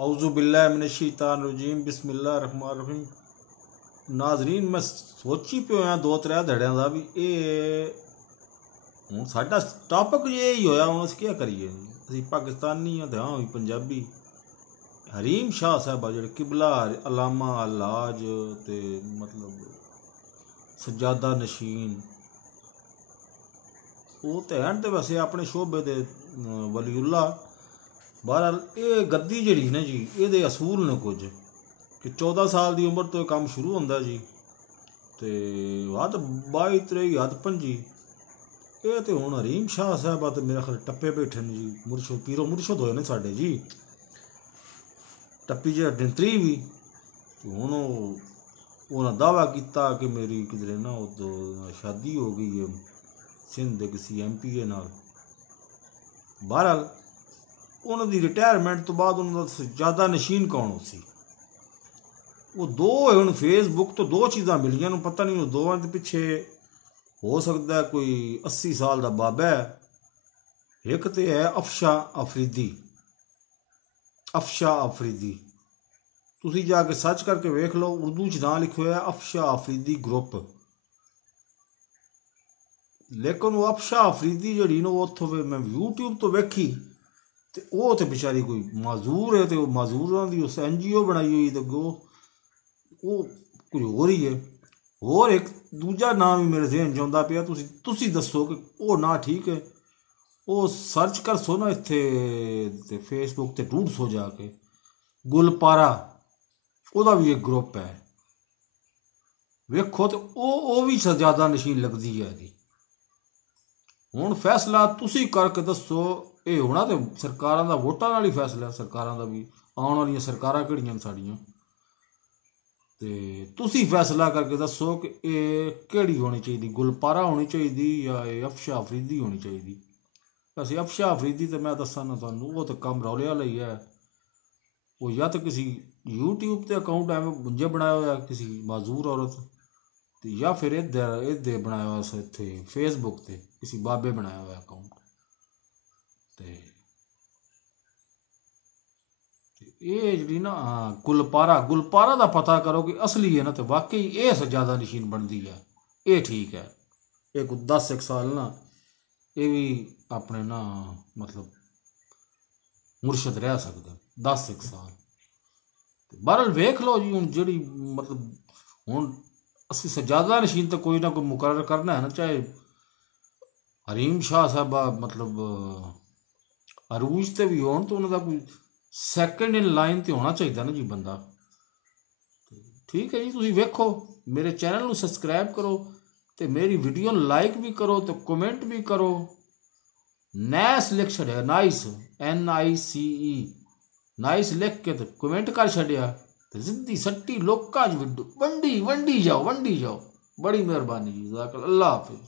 औज़ुबिल्लाहि मिनश्शैतानिर्रजीम बिस्मिल्लाहिर्रहमानिर्रहीम। नाजरीन मैं सोची पियो हाँ 2-3 धड़ियां का भी ये हूँ साडा टॉपिक यही होया हूँ अस क्या करिए। असी पाकिस्तानी हाँ तो हाँ भी पंजाबी। हरीम शाह साहब जेह्ड़े किबला अलामा अलाज ते मतलब सज्जादा नशीन वो तो हैं तो वैसे अपने शोबे दे वलीउल्ला। बहरहाल ये गद्दी जी ने जी ये असूल ने कुछ कि 14 साल की उम्र तो काम शुरू होंदा जी ते हद 22-23 हद 25 ये तो हुण हरीम शाह साहब तो मेरा ख्याल टप्पे बैठे ने जी। मुर्शद पीरो मुर्शद होए ने साडे जी टप्पी जी 23 भी हुण उन्हें दावा किया कि मेरी किधरे ना उदो शादी हो गई है सिंध के किसी MP नाल। बहरहाल उन्होंने रिटायरमेंट तो बाद उन्होंने ज़्यादा नशीन कौन सी वो दो है हूँ फेसबुक तो दो चीज़ा मिलियां पता नहीं दोवां के पिछे हो सकता है कोई 80 साल का बाबा है। एक तो है अफशा अफरीदी। अफशा अफरीदी तुसी जाके सर्च करके वेख लो उर्दू च नाम लिखो है अफशा अफरीदी ग्रुप। लेकिन वो अफशा अफरीदी जी वो उतो मैं यूट्यूब तो वेखी तो वो तो बेचारी कोई माजूर है तो माजूर की उस NGO बनाई हुई तो वो कुछ हो रही है। होर एक दूजा नाम भी मेरे जहन चाहता पिया तुसी दसो कि वो ना ठीक है। वो सर्च कर सो ना इत्थे फेसबुक ते ढूंढ सो जाके गुलपारा ओदा भी एक ग्रुप है वेखो तो वो भी ज़्यादा नशीन लगती है जी। हुण फैसला तुसी करके दसो ये होना तो सरकारां दा वोटां नाल ही फैसला सरकारां दा भी आउण वालियां सरकारां किहड़ियां न साड़ियां ते तुसी फैसला करके दसो कि ये केड़ी होनी चाहिए गुलपारा होनी चाहिए या अफशा अफरीदी होनी चाहिए। वैसे अफशा अफरीदी तो मैं दसा ना तुहानू वो तो कम रौले वाला ही है। वो या तो किसी यूट्यूब ते अकाउंट एवं मुंजे बनाया हुआ किसी माजूर औरत ते या फिर इधर बनाया हुआ इत्थे फेसबुक ते किसी बाबे बनाया हुआ अकाउंट ते ये जी ना गुलपारा गुलपारा का पता करो कि असली है ना तो वाकई ये ज़्यादा नशीन बनती है ये ठीक है। एक 10-1 साल ना ये भी अपने ना मतलब मुर्शद रह सकते 10-1 साल। बहरहाल वेख लो जी हूँ जी मतलब हूँ असी ज़्यादा नशीन तो कोई ना कोई मुकर्रर करना है ना चाहे हरीम शाह साहब मतलब अरूज से भी हो तो उन्होंने कोई सैकेंड इन लाइन तो होना चाहिए ना जी बंदा। ठीक है जी तुम वेखो मेरे चैनल को सबसक्राइब करो तो मेरी वीडियो लाइक भी करो तो कमेंट भी करो। नैस लिख छड़िया नाइस NICE नाइस लिख के तो कमेंट कर छड़िया तो जिद्दी सट्टी लोग वंडी वंडी जाओ बड़ी मेहरबानी जी। अल्लाह हाफिज।